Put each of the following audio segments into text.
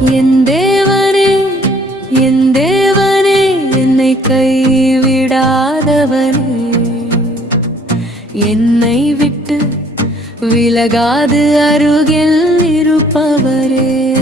என் தேவனே என் தேவனே என்னை கைவிடாதவனே. என்னை விட்டு விலகாது அருகில் இருப்பவரே.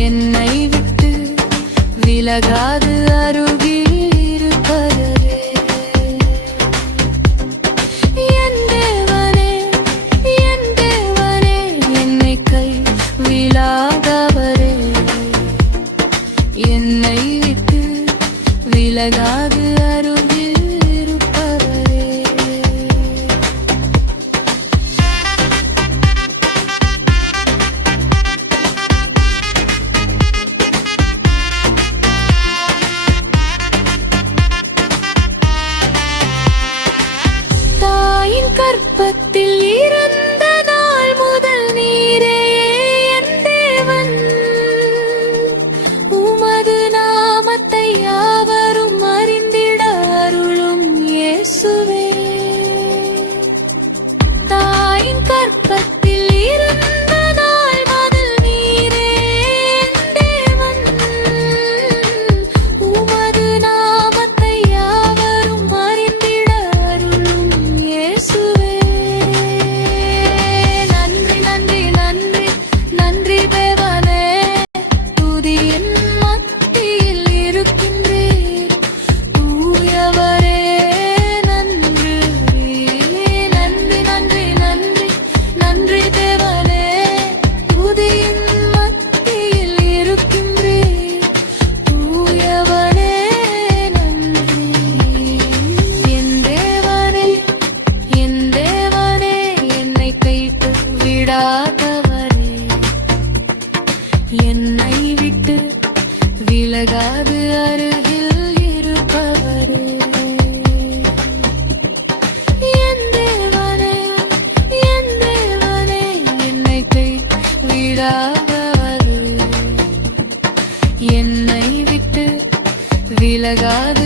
என்னை விட்டு விலகாது அருகில் இருப்பதே என் தேவனே என் தேவனே என்னை கை விழாதவரே என்னை விட்டு விலகாது அரு என்னை விட்டு விலகாது அருகில் இருப்பவரே. என் தேவனே என் தேவனே என்னை விடாதவரே என்னை விட்டு விலகாது